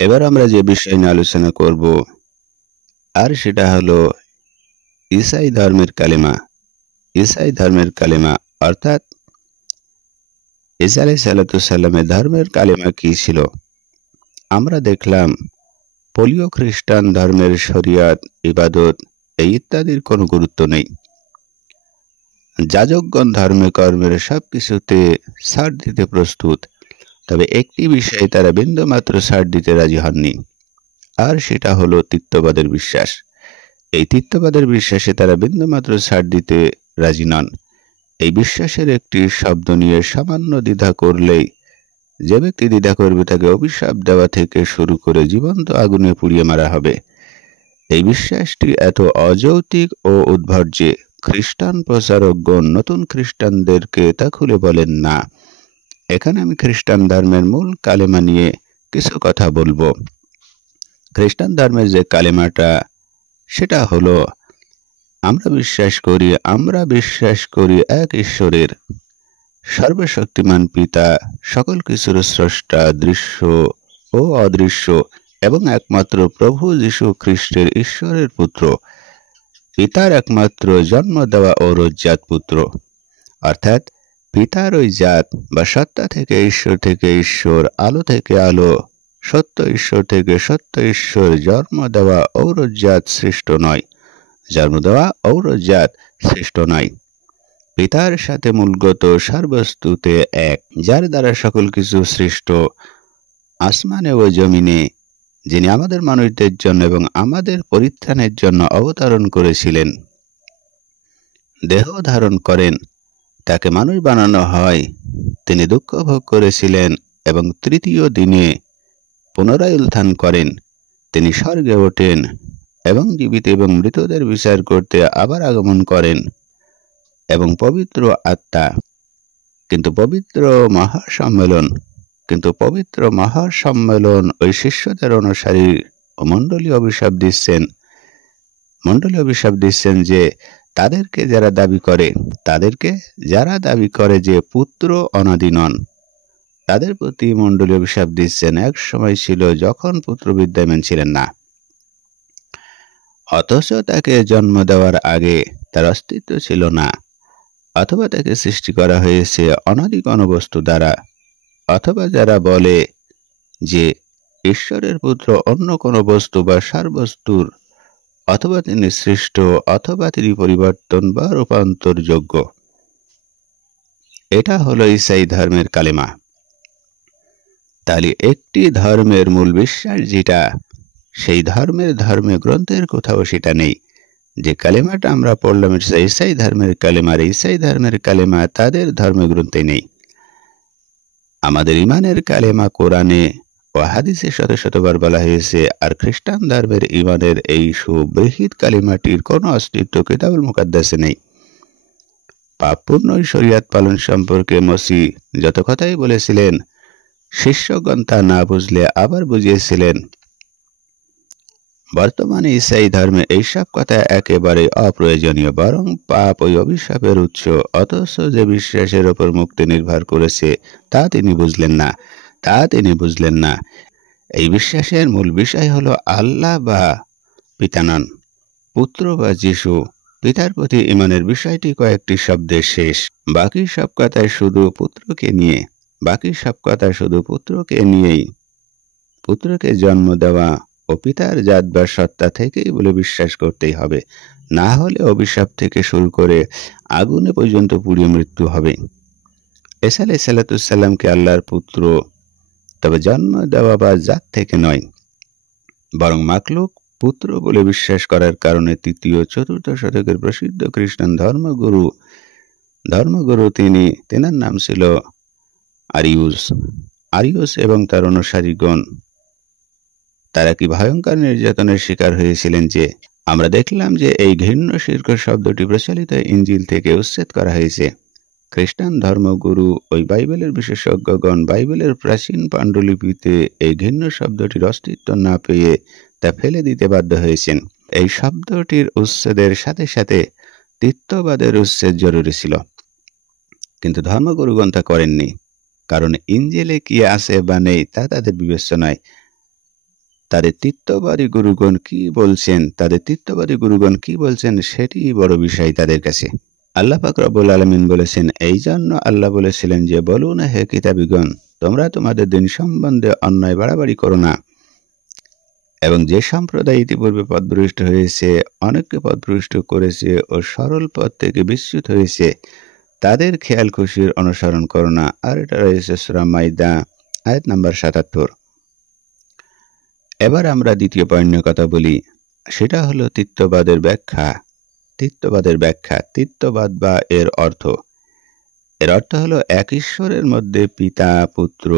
এবার আমরা যে বিষয় নিয়ে আলোচনা করব আর সেটা হলো ঈসাই ধর্মের কালেমা। ঈসাই ধর্মের কালেমা অর্থাৎ ঈসা আলাইহিস সালামের ধর্মের কালেমা কি ছিল। আমরা দেখলাম পলীয় খ্রিস্টান ধর্মের শরিয়াত, ইবাদত এই ইত্যাদির কোনো গুরুত্ব নেই। যাজকগণ ধর্মে কর্মের সবকিছুতে ছাড় দিতে প্রস্তুত, তবে একটি বিষয়ে তারা বিন্দুমাত্র ছাড় দিতে রাজি হননি, আর সেটা হলো তিত্ববাদের বিশ্বাস। এই তিত্ববাদের বিশ্বাসে তারা বিন্দুমাত্র ছাড় দিতে রাজি নন। এই বিশ্বাসের একটি শব্দ নিয়ে সামান্য দ্বিধা করলেই যে ব্যক্তি দ্বিধা করবে তাকে অভিশাপ দেওয়া থেকে শুরু করে জীবন্ত আগুনে পুড়িয়ে মারা হবে। এই বিশ্বাসটি এত অযৌক্তিক ও উদ্ভট যে খ্রিস্টান প্রচারকগণ নতুন খ্রিস্টানদেরকে তা খুলে বলেন না। এখানে আমি খ্রিস্টান ধর্মের মূল কালেমা নিয়ে কিছু কথা বলবো। খ্রিস্টান ধর্মের যে কালেমাটা সেটা হলো আমরা বিশ্বাস করি এক ঈশ্বরের, সর্বশক্তিমান পিতা, সকল কিছুর স্রষ্টা, দৃশ্য ও অদৃশ্য এবং একমাত্র প্রভু যীশু খ্রিস্টের ঈশ্বরের পুত্র, পিতার একমাত্র জন্ম দেওয়া ঔরজাত পুত্র। অর্থাৎ পিতার ওই জাত বা সত্তা থেকে ঈশ্বর, আলো থেকে আলো, সত্য ঈশ্বর থেকে সত্য ঈশ্বর, জন্ম দেওয়া ঔরজাত সৃষ্ট নয়, পিতার সাথে মূলগত সারবস্তুতে এক, যার দ্বারা সকল কিছু সৃষ্ট আসমানে ও জমিনে, যিনি আমাদের মানুষদের জন্য এবং আমাদের পরিত্রাণের জন্য অবতরণ করেছিলেন, দেহ ধারণ করেন, তাকে মানুষ বানানো হয়, তিনি দুঃখ ভোগ করেছিলেন এবং তৃতীয় দিনে পুনরায় উত্থান করেন, তিনি স্বর্গে ওঠেন এবং জীবিত এবং মৃতদের বিচার করতে আবার আগমন করেন, এবং পবিত্র আত্মা। কিন্তু পবিত্র মহাসম্মেলন ওই শিষ্যদের অনুসারী ও মণ্ডলী অভিশাপ দিচ্ছেন যে তাদেরকে যারা দাবি করে যে পুত্র অনাদি নন, তাদের প্রতি মণ্ডলী অভিশাপ দিচ্ছেন। এক সময় ছিল যখন পুত্র বিদ্যমান ছিলেন না, অথচ তাকে জন্ম দেওয়ার আগে তার অস্তিত্ব ছিল না, অথবা তাকে সৃষ্টি করা হয়েছে অনাদি কোনো বস্তু দ্বারা, অথবা যারা বলে যে ঈশ্বরের পুত্র অন্য কোনো বস্তু বা সারবস্তুর, অথবা তিনি সৃষ্ট, অথবা তিনি পরিবর্তন বা রূপান্তর যোগ্য। এটা হলো ঈসাই ধর্মের কালেমা। তাহলে একটি ধর্মের মূল বিশ্বাস যেটা, সেই ধর্মে গ্রন্থের কোথাও সেটা নেই। যে কালেমাটা আমরা পড়লাম ঈসাই ধর্মের কালেমা, ঈসাই ধর্মের কালেমা তাদের ধর্মগ্রন্থে নেই। আমাদের ইমানের কালেমা কোরআনে ও হাদিসে শতবার বলা হয়েছে, আর খ্রিস্টান ধর্মের ইমানের এই সুবৃহৎ কালেমাটির কোনো অস্তিত্ব কিতাবুল মুকাদ্দাসে নেই। পাপপূর্ণ শরিয়াত পালন সম্পর্কে মসিহ যত কথাই বলেছিলেন, শিষ্যগণ তা না বুঝলে আবার বুঝিয়েছিলেন। বর্তমানে ঈসাই ধর্মে এইসব কথা একেবারে অপ্রয়োজনীয়, বরং পাপ ওই অভিশাপের উৎস। অথচ যে বিশ্বাসের ওপর মুক্তি নির্ভর করেছে তা তিনি বুঝলেন না। এই বিশ্বাসের মূল বিষয় হলো আল্লাহ বা পিতা নন, পুত্র বা যিশু। পিতার প্রতি ঈমানের বিষয়টি কয়েকটি শব্দের শেষ, বাকি সব কথা শুধু পুত্রকে নিয়েই। পুত্রকে জন্ম দেওয়া ও পিতার জাত বা সত্তা থেকেই বলে বিশ্বাস করতেই হবে, না হলে অভিশাপ থেকে শুরু করে আগুনে পর্যন্ত পুড়িয়ে মৃত্যু হবে। ঈসা আলাইহিস সালামকে আল্লাহর পুত্র, তবে জন্ম দেওয়া বা জাত থেকে নয়, বরং মাখলুক পুত্র বলে বিশ্বাস করার কারণে তৃতীয় চতুর্থ শতকের প্রসিদ্ধ খ্রিস্টান ধর্মগুরু তেনার নাম ছিল আরিউস এবং তার অনুসারীগণ, তারা কি ভয়ঙ্কর নির্যাতনের শিকার হয়েছিলেন যে আমরা দেখলাম যে এই ঘৃণ্য শিরক শব্দটি প্রচলিত ইঞ্জিল থেকে উচ্ছেদ করা হয়েছে। খ্রিস্টান ধর্মগুরু ওই বাইবেলের বিশেষজ্ঞগণ বাইবেলের প্রাচীন পাণ্ডুলিপিতে এই ঘৃণ্য শব্দটির অস্তিত্ব না পেয়ে তা ফেলে দিতে বাধ্য হয়েছেন। এই শব্দটির উচ্ছেদের সাথে সাথে তিত্ববাদের উচ্ছেদ জরুরি ছিল, কিন্তু ধর্মগুরুগণ তা করেননি, কারণ ইঞ্জিলে কি আছে বা নেই তা তাদের বিবেচ্য নয়। তাদের তিত্ববাদী গুরুগণ কি বলছেন সেটি বড় বিষয় তাদের কাছে। আল্লাহ পাক রব্বুল আলামিন বলেছেন, এই জন্য আল্লাহ বলেছিলেন যে, বলুন হে কিতাবীগণ, তোমরা তোমাদের দিন সম্বন্ধে অন্যায় বাড়াবাড়ি করো না, এবং যে সম্প্রদায় ইতিপূর্বে পথভ্রষ্ট হয়েছে, অনেককে পথভ্রষ্ট করেছে ও সরল পথ থেকে বিচ্যুত হয়েছে, তাদের খেয়াল খুশির অনুসরণ করো না। আর এটা রয়েছে সূরা মাইদা আয়াত নাম্বার ৭৭। এবার আমরা দ্বিতীয় পয়েন্টের কথা বলি, সেটা হলো তিত্ববাদের ব্যাখ্যা। তিত্ববাদ বা এর অর্থ হলো এক ঈশ্বরের মধ্যে পিতা, পুত্র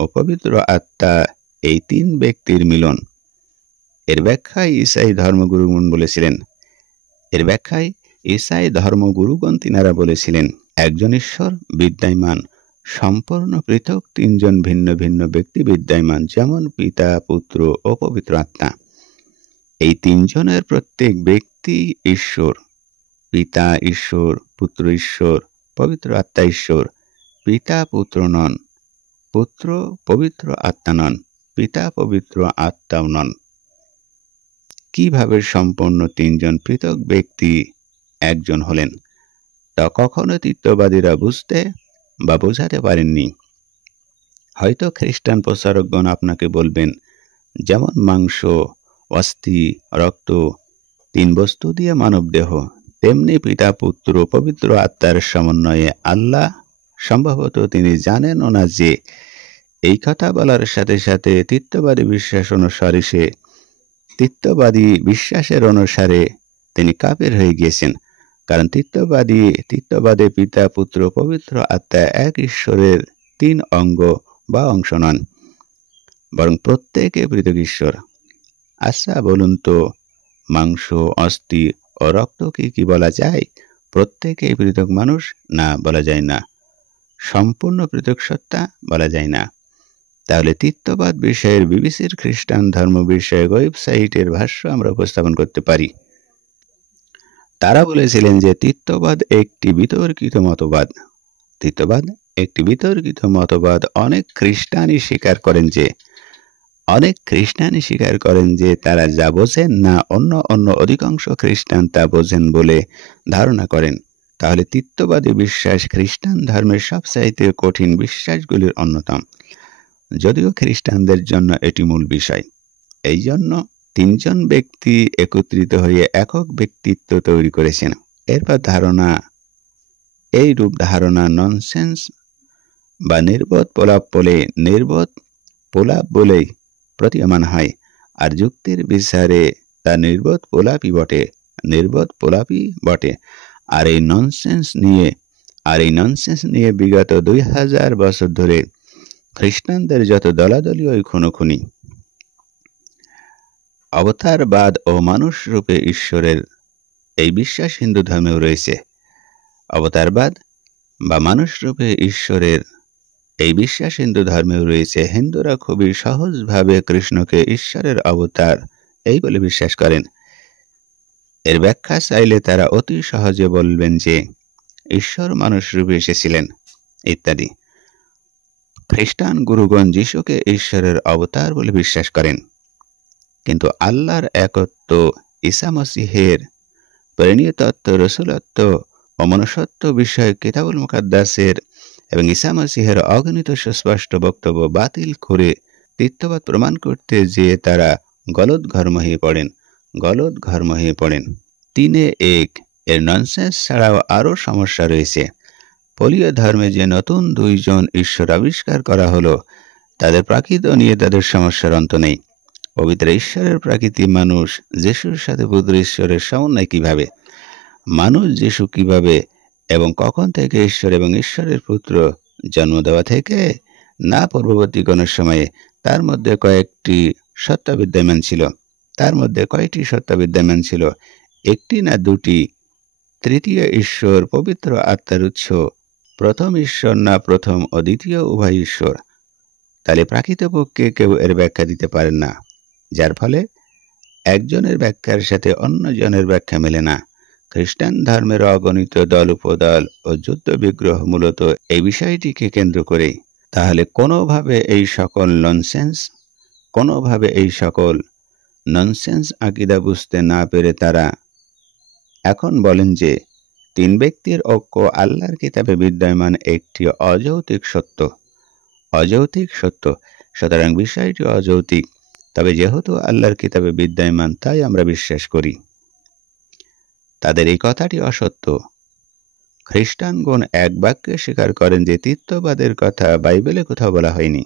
ও পবিত্র আত্মা, এই তিন ব্যক্তির মিলন। এর ব্যাখ্যায় ঈসাই ধর্মগুরুগণ তিনারা বলেছিলেন, একজন ঈশ্বর বিদ্যমান, সম্পূর্ণ পৃথক তিনজন ভিন্ন ভিন্ন ব্যক্তি বিদ্যমান, যেমন পিতা, পুত্র ও পবিত্র আত্মা। এই তিনজনের প্রত্যেক ব্যক্তি ঈশ্বর। পিতা ঈশ্বর, পুত্র ঈশ্বর, পবিত্র আত্মা ঈশ্বর। পিতা পুত্র নন, পুত্র পবিত্র আত্মা নন, পিতা পবিত্র আত্মাও নন। কিভাবে সম্পূর্ণ তিনজন পৃথক ব্যক্তি একজন হলেন, তা কখনো তিত্ববাদীরা বুঝতে বা বোঝাতে পারেননি। হয়তো খ্রিস্টান প্রচারকগণ আপনাকে বলবেন, যেমন মাংস, অস্থি, রক্ত তিন বস্তু দিয়ে মানব দেহ, তেমনি পিতা, পুত্র, পবিত্র আত্মার সমন্বয়ে আল্লাহ। সম্ভবত তিনি জানেনও না যে এই কথা বলার সাথে সাথে তিত্ববাদী বিশ্বাসের অনুসারে তিনি কাফের হয়ে গিয়েছেন। কারণ তিত্ববাদে পিতা, পুত্র, পবিত্র আত্মা এক ঈশ্বরের তিন অঙ্গ বা অংশ নন, বরং প্রত্যেকে পৃথক ঈশ্বর। আচ্ছা বলুন তো, মাংস, অস্থি ও রক্তকে কি বলা যায় প্রত্যেকেই পৃথক মানুষ? না, বলা যায় না। সম্পূর্ণ পৃথক সত্তা বলা যায় না। তাহলে তিত্ববাদ বিষয়ের বিবিসির খ্রিস্টান ধর্ম বিষয়ক ওয়েবসাইটের ভাষ্য আমরা উপস্থাপন করতে পারি। তারা বলেছিলেন যে তিত্ববাদ একটি বিতর্কিত মতবাদ। অনেক খ্রিস্টানই স্বীকার করেন যে তারা যা বোঝেন না, অন্য অধিকাংশ খ্রিস্টান তা বোঝেন বলে ধারণা করেন। তাহলে তিত্ববাদী বিশ্বাস খ্রিস্টান ধর্মের সবচাইতে কঠিন বিশ্বাসগুলির অন্যতম, যদিও খ্রিস্টানদের জন্য এটি মূল বিষয়। এই জন্য তিনজন ব্যক্তি একত্রিত হয়ে একক ব্যক্তিত্ব তৈরি করেছেন। এরপর এইরূপ ধারণা ননসেন্স বা নির্বোধ প্রলাপ বলেই প্রতীয়মান হয়। আর যুক্তির বিচারে তা নির্বোধ প্রলাপই বটে। আর এই ননসেন্স নিয়ে বিগত 2000 বছর ধরে খ্রিস্টানদের যত দলাদলি ও খুনোখুনি, অবতারবাদ ও মানুষ রূপে ঈশ্বরের এই বিশ্বাস হিন্দু ধর্মেও রয়েছে। অবতারবাদ বা মানুষ রূপে ঈশ্বরের এই বিশ্বাস হিন্দু ধর্মেও রয়েছে। হিন্দুরা খুবই সহজভাবে কৃষ্ণকে ঈশ্বরের অবতার এই বলে বিশ্বাস করেন। এর ব্যাখ্যা চাইলে তারা অতি সহজে বলবেন যে ঈশ্বর মানুষ রূপে এসেছিলেন ইত্যাদি। খ্রিস্টান গুরুগণ যিশুকে ঈশ্বরের অবতার বলে বিশ্বাস করেন, কিন্তু আল্লাহর একত্ব, ঈসা মসীহের পরিণীয়তত্ব, রসূলত্ব ও মনুষ্যত্ব বিষয়ক কিতাবুল মুকাদ্দাসের এবং ঈসা মসীহের অগণিত সুস্পষ্ট বক্তব্য বাতিল করে তিত্ববাদ প্রমাণ করতে যেয়ে তারা গলদঘর্ম হয়ে পড়েন। তিনে এক এর ননসেন্স ছাড়াও আরও সমস্যা রয়েছে। পোলীয় ধর্মে যে নতুন দুইজন ঈশ্বর আবিষ্কার করা হলো, তাদের প্রাকৃত নিয়ে তাদের সমস্যার অন্ত নেই। পবিত্র ঈশ্বরের প্রাকৃতিক মানুষ যিশুর সাথে পুত্র ঈশ্বরের সমন্বয় কিভাবে, মানুষ যিশু কিভাবে এবং কখন থেকে ঈশ্বর এবং ঈশ্বরের পুত্র জন্ম দেওয়া থেকে না পূর্ববর্তী কোন সময়ে, তার মধ্যে কয়টি সত্তা বিদ্যমান ছিল, একটি না দুটি, তৃতীয় ঈশ্বর পবিত্র আত্মার উৎস, প্রথম ঈশ্বর না প্রথম ও দ্বিতীয় উভয় ঈশ্বর। তাহলে প্রকৃতপক্ষে কেউ এর ব্যাখ্যা দিতে পারেন না, যার ফলে একজনের ব্যাখ্যার সাথে অন্যজনের ব্যাখ্যা মেলে না। খ্রিস্টান ধর্মের অগণিত দল উপদল ও যুদ্ধ বিগ্রহ মূলত এই বিষয়টিকে কেন্দ্র করে। তাহলে কোনোভাবে এই সকল ননসেন্স কোনোভাবে এই সকল ননসেন্স আকীদা বুঝতে না পেরে তারা এখন বলেন যে তিন ব্যক্তির ঐক্য আল্লাহর কিতাবে বিদ্যমান একটি অযৌক্তিক সত্য। অযৌক্তিক সত্য, সুতরাং বিষয়টি অযৌক্তিক, তবে যেহেতু আল্লাহর কিতাবে বিদ্যমান তাই আমরা বিশ্বাস করি। তাদের এই কথাটি অসত্য। খ্রিস্টানগণ এক বাক্যে স্বীকার করেন যে তৃতীয়বাদের কথা বাইবেলে কোথাও বলা হয়নি।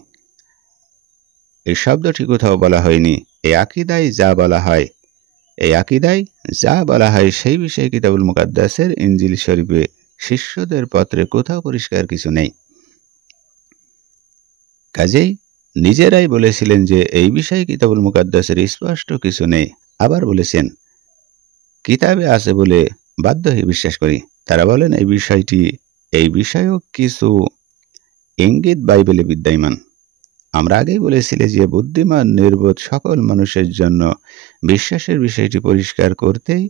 এই শব্দটি কোথাও বলা হয়নি। এই আকীদায় যা বলা হয়, সেই বিষয়ে কিতাবুল মুকাদ্দাসের ইনজিল শরীফে শিষ্যদের পত্রে কোথাও পরিষ্কার কিছু নেই। কাজেই নিজেরাই বলেছিলেন যে এই বিষয়ে কিতাবুল মুকাদ্দাসের স্পষ্ট কিছু নেই। আবার বলেছেন কিতাবে আছে বলে বাধ্য হয়ে বিশ্বাস করি। তারা বলেন এই বিষয়েও কিছু ইঙ্গিত বাইবেলে বিদ্যমান। আমরা আগেই বলেছিলাম যে বুদ্ধিমান নির্বোধ সকল মানুষের জন্য বিশ্বাসের বিষয়টি পরিষ্কার করতেই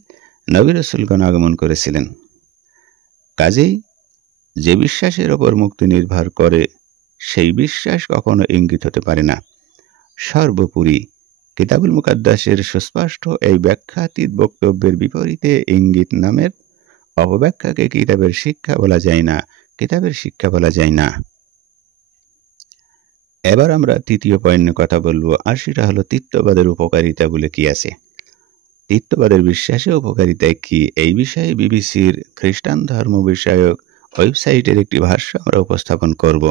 নবী রাসূলগণ আগমন করেছিলেন। কাজেই যে বিশ্বাসের ওপর মুক্তি নির্ভর করে সেই বিশ্বাস কখনো ইঙ্গিত হতে পারে না। সর্বোপরি কিতাবুল মুকাদ্দাসের সুস্পষ্ট এই ব্যাখ্যাতীত বক্তব্যের বিপরীতে ইঙ্গিত নামের অপব্যাখ্যাকে কিতাবের শিক্ষা বলা যায় না। এবার আমরা তৃতীয় পয়েন্টে কথা বলবো, আর সেটা হলো তৃতীয়বাদের উপকারিতা বলে কি আছে। তৃতীয়বাদের বিশ্বাসে উপকারিতায় কি, এই বিষয়ে বিবিসির খ্রিস্টান ধর্ম বিষয়ক ওয়েবসাইটের একটি ভাষ্য আমরা উপস্থাপন করব।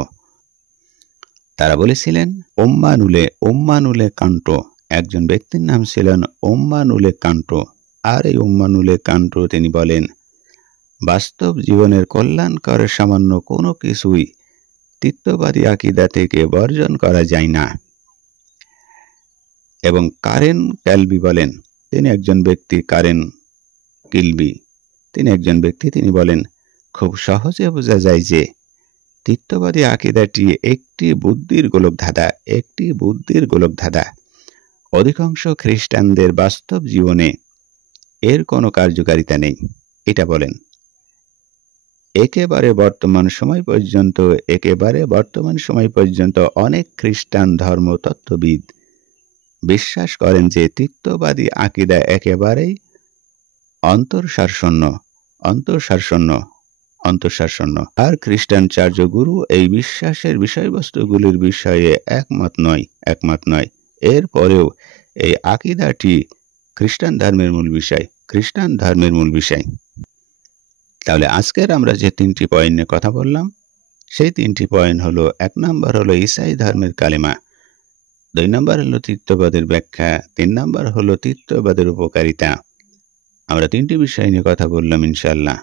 তারা বলেছিলেন ওম্মানুলে কান্টো, একজন ব্যক্তির নাম ছিলেন ওম্মানুলে কান্টো। আর এই ওম্মানুলে কান্টো তিনি বলেন, বাস্তব জীবনের কল্যাণকর সামান্য কোনো কিছুই তৃতীয়বাদী আকীদা থেকে বর্জন করা যায় না। এবং কারেন ক্যালবি বলেন, তিনি একজন ব্যক্তি, তিনি বলেন খুব সহজে বোঝা যায় যে তৃতীয়বাদী আকীদাটি একটি বুদ্ধির গোলকধাঁধা। অধিকাংশ খ্রিস্টানদের বাস্তব জীবনে এর কোনো কার্যকারিতা নেই। এটা বলেন একেবারে বর্তমান সময় পর্যন্ত অনেক খ্রিস্টান ধর্মতত্ত্ববিদ বিশ্বাস করেন যে তৃতীয়বাদী আকীদা একেবারেই অন্তঃসারশূন্য। আর খ্রিস্টান চার্চগুরু এই বিশ্বাসের বিষয়বস্তুগুলির বিষয়ে একমত নয়। এরপরেও এই আকীদাটি খ্রিস্টান ধর্মের মূল বিষয়। তাহলে আজকের আমরা যে তিনটি পয়েন্ট নিয়ে কথা বললাম, সেই তিনটি পয়েন্ট হলো, 1 নম্বর হলো ঈসাই ধর্মের কালেমা, 2 নম্বর হলো তৃতীয়বাদের ব্যাখ্যা, 3 নম্বর হলো তৃতীয়বাদের উপকারিতা। আমরা তিনটি বিষয় নিয়ে কথা বললাম ইনশাআল্লাহ।